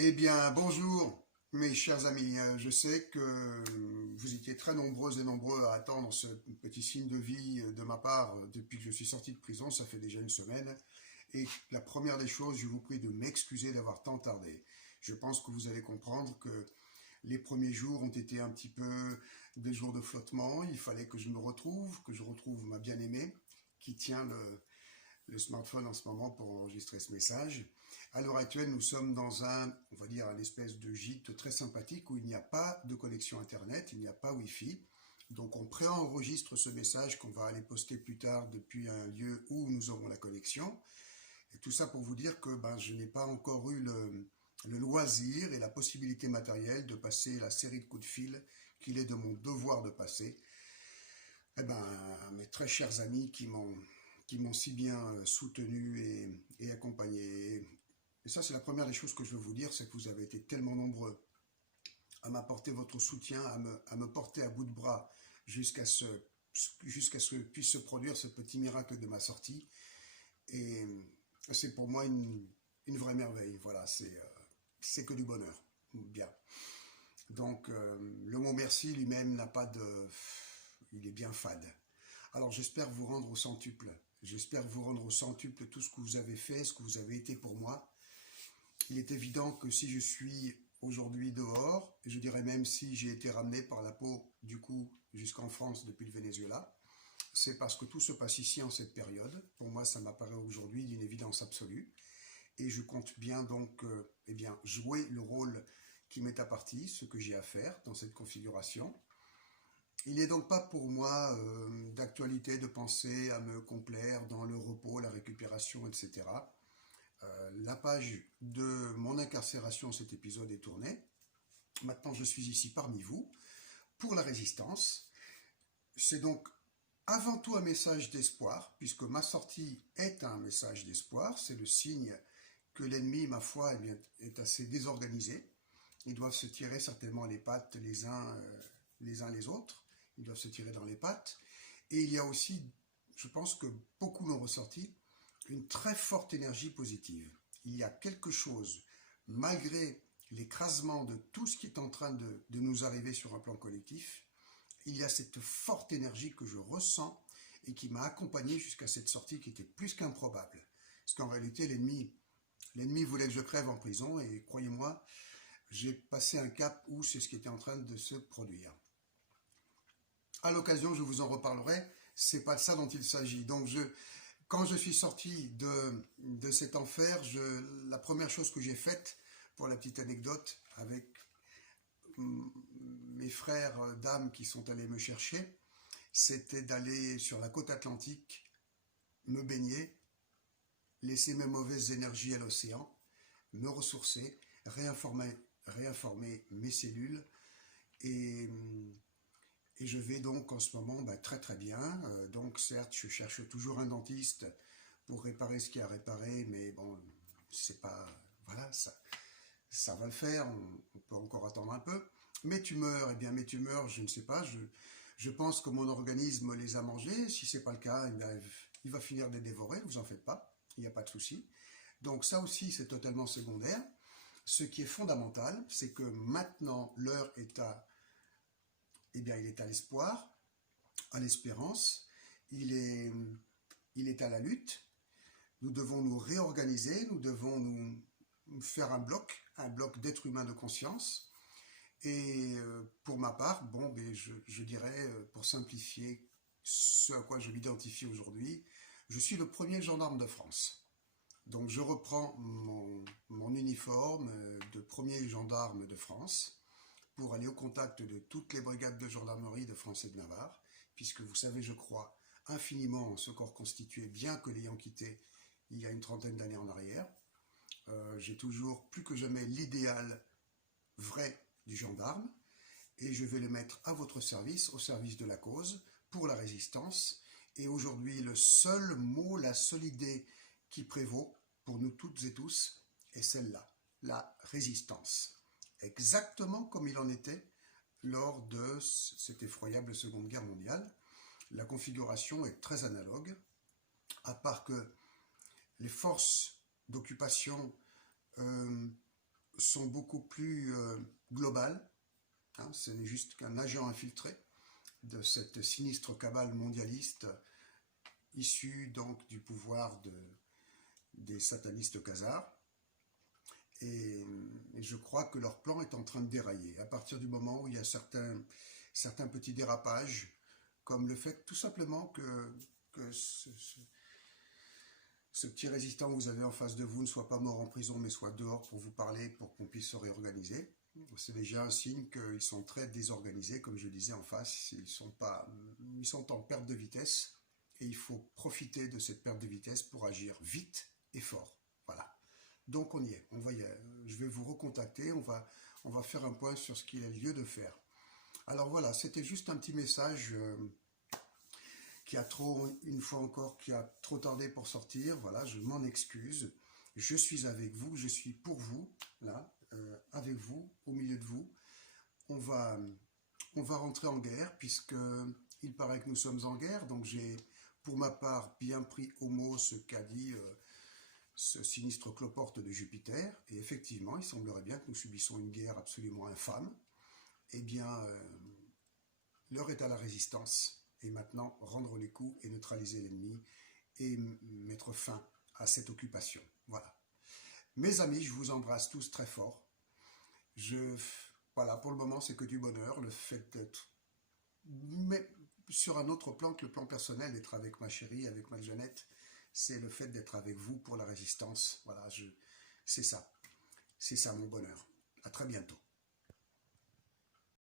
Eh bien, bonjour mes chers amis. Je sais que vous étiez très nombreuses et nombreux à attendre ce petit signe de vie de ma part depuis que je suis sorti de prison. Ça fait déjà une semaine. Et la première des choses, je vous prie de m'excuser d'avoir tant tardé. Je pense que vous allez comprendre que les premiers jours ont été un petit peu des jours de flottement. Il fallait que je me retrouve, que je retrouve ma bien-aimée qui tient le smartphone en ce moment pour enregistrer ce message. À l'heure actuelle, nous sommes dans on va dire, un espèce de gîte très sympathique où il n'y a pas de connexion Internet, il n'y a pas Wi-Fi. Donc on préenregistre ce message qu'on va aller poster plus tard depuis un lieu où nous aurons la connexion. Et tout ça pour vous dire que je n'ai pas encore eu le loisir et la possibilité matérielle de passer la série de coups de fil qu'il est de mon devoir de passer. Eh ben, mes très chers amis qui m'ont si bien soutenu et accompagné. Et ça, c'est la première des choses que je veux vous dire, c'est que vous avez été tellement nombreux à m'apporter votre soutien, à me porter à bout de bras jusqu'à ce que puisse se produire ce petit miracle de ma sortie. Et c'est pour moi une vraie merveille. Voilà, c'est que du bonheur. Bien. Donc, le mot merci lui-même n'a pas de... Il est bien fade. Alors, j'espère vous rendre au centuple. J'espère vous rendre au centuple tout ce que vous avez fait, ce que vous avez été pour moi. Il est évident que si je suis aujourd'hui dehors, et je dirais même si j'ai été ramené par la peau du cou jusqu'en France depuis le Venezuela, c'est parce que tout se passe ici en cette période. Pour moi, ça m'apparaît aujourd'hui d'une évidence absolue. Et je compte bien donc jouer le rôle qui m'est apparti, ce que j'ai à faire dans cette configuration. Il n'est donc pas pour moi d'actualité de penser à me complaire dans le repos, la récupération, etc. La page de mon incarcération, cet épisode est tournée. Maintenant, je suis ici parmi vous pour la résistance. C'est donc avant tout un message d'espoir, puisque ma sortie est un message d'espoir. C'est le signe que l'ennemi, ma foi, est assez désorganisé. Ils doivent se tirer certainement les pattes les uns les autres. Ils doivent se tirer dans les pattes. Et il y a aussi, je pense que beaucoup l'ont ressorti, une très forte énergie positive. Il y a quelque chose, malgré l'écrasement de tout ce qui est en train de nous arriver sur un plan collectif, il y a cette forte énergie que je ressens et qui m'a accompagné jusqu'à cette sortie qui était plus qu'improbable. Parce qu'en réalité, l'ennemi voulait que je crève en prison et croyez-moi, j'ai passé un cap où c'est ce qui était en train de se produire. À l'occasion, je vous en reparlerai, c'est pas de ça dont il s'agit. Donc quand je suis sorti de cet enfer, la première chose que j'ai faite, pour la petite anecdote, avec mes frères dames qui sont allés me chercher, c'était d'aller sur la côte atlantique, me baigner, laisser mes mauvaises énergies à l'océan, me ressourcer, réinformer mes cellules et, et je vais donc en ce moment très très bien. Donc certes, je cherche toujours un dentiste pour réparer ce qu'il y a à réparer, mais bon, c'est pas... Voilà, ça va le faire, on peut encore attendre un peu. Mes tumeurs, mes tumeurs, je ne sais pas, je pense que mon organisme les a mangées. Si ce n'est pas le cas, il va finir de les dévorer, ne vous en faites pas, il n'y a pas de souci. Donc ça aussi, c'est totalement secondaire. Ce qui est fondamental, c'est que maintenant, l'heure est il est à l'espoir, à l'espérance, il est à la lutte. Nous devons nous réorganiser, nous devons nous faire un bloc d'êtres humains de conscience. Et pour ma part, je dirais, pour simplifier ce à quoi je m'identifie aujourd'hui, je suis le premier gendarme de France. Donc je reprends mon uniforme de premier gendarme de France pour aller au contact de toutes les brigades de gendarmerie de France et de Navarre, puisque vous savez, je crois infiniment en ce corps constitué, bien que l'ayant quitté il y a une trentaine d'années en arrière. J'ai toujours plus que jamais l'idéal vrai du gendarme, et je vais le mettre à votre service, au service de la cause, pour la résistance. Et aujourd'hui, le seul mot, la seule idée qui prévaut pour nous toutes et tous est celle-là, la résistance. Exactement comme il en était lors de cette effroyable Seconde Guerre mondiale. La configuration est très analogue, à part que les forces d'occupation sont beaucoup plus globales. Hein, ce n'est juste qu'un agent infiltré de cette sinistre cabale mondialiste issue donc du pouvoir des satanistes khazars. Et je crois que leur plan est en train de dérailler. À partir du moment où il y a certains petits dérapages, comme le fait tout simplement que ce petit résistant que vous avez en face de vous ne soit pas mort en prison, mais soit dehors pour vous parler, pour qu'on puisse se réorganiser. C'est déjà un signe qu'ils sont très désorganisés, comme je disais en face. Ils sont en perte de vitesse, et il faut profiter de cette perte de vitesse pour agir vite et fort. Voilà. Donc on y est. Je vais vous recontacter. On va faire un point sur ce qu'il y a lieu de faire. Alors voilà, c'était juste un petit message une fois encore, qui a trop tardé pour sortir. Voilà, je m'en excuse. Je suis avec vous, je suis pour vous, là, avec vous, au milieu de vous. On va rentrer en guerre, puisque il paraît que nous sommes en guerre. Donc j'ai, pour ma part, bien pris au mot ce qu'a dit ce sinistre cloporte de Jupiter. Et effectivement, il semblerait bien que nous subissons une guerre absolument infâme. Eh bien, l'heure est à la résistance. Et maintenant, rendre les coups et neutraliser l'ennemi et mettre fin à cette occupation. Voilà. Mes amis, je vous embrasse tous très fort. Voilà, pour le moment, c'est que du bonheur. Le fait d'être... Mais sur un autre plan que le plan personnel, d'être avec ma chérie, avec ma Jeannette, c'est le fait d'être avec vous pour la résistance. Voilà, c'est ça. C'est ça mon bonheur. À très bientôt.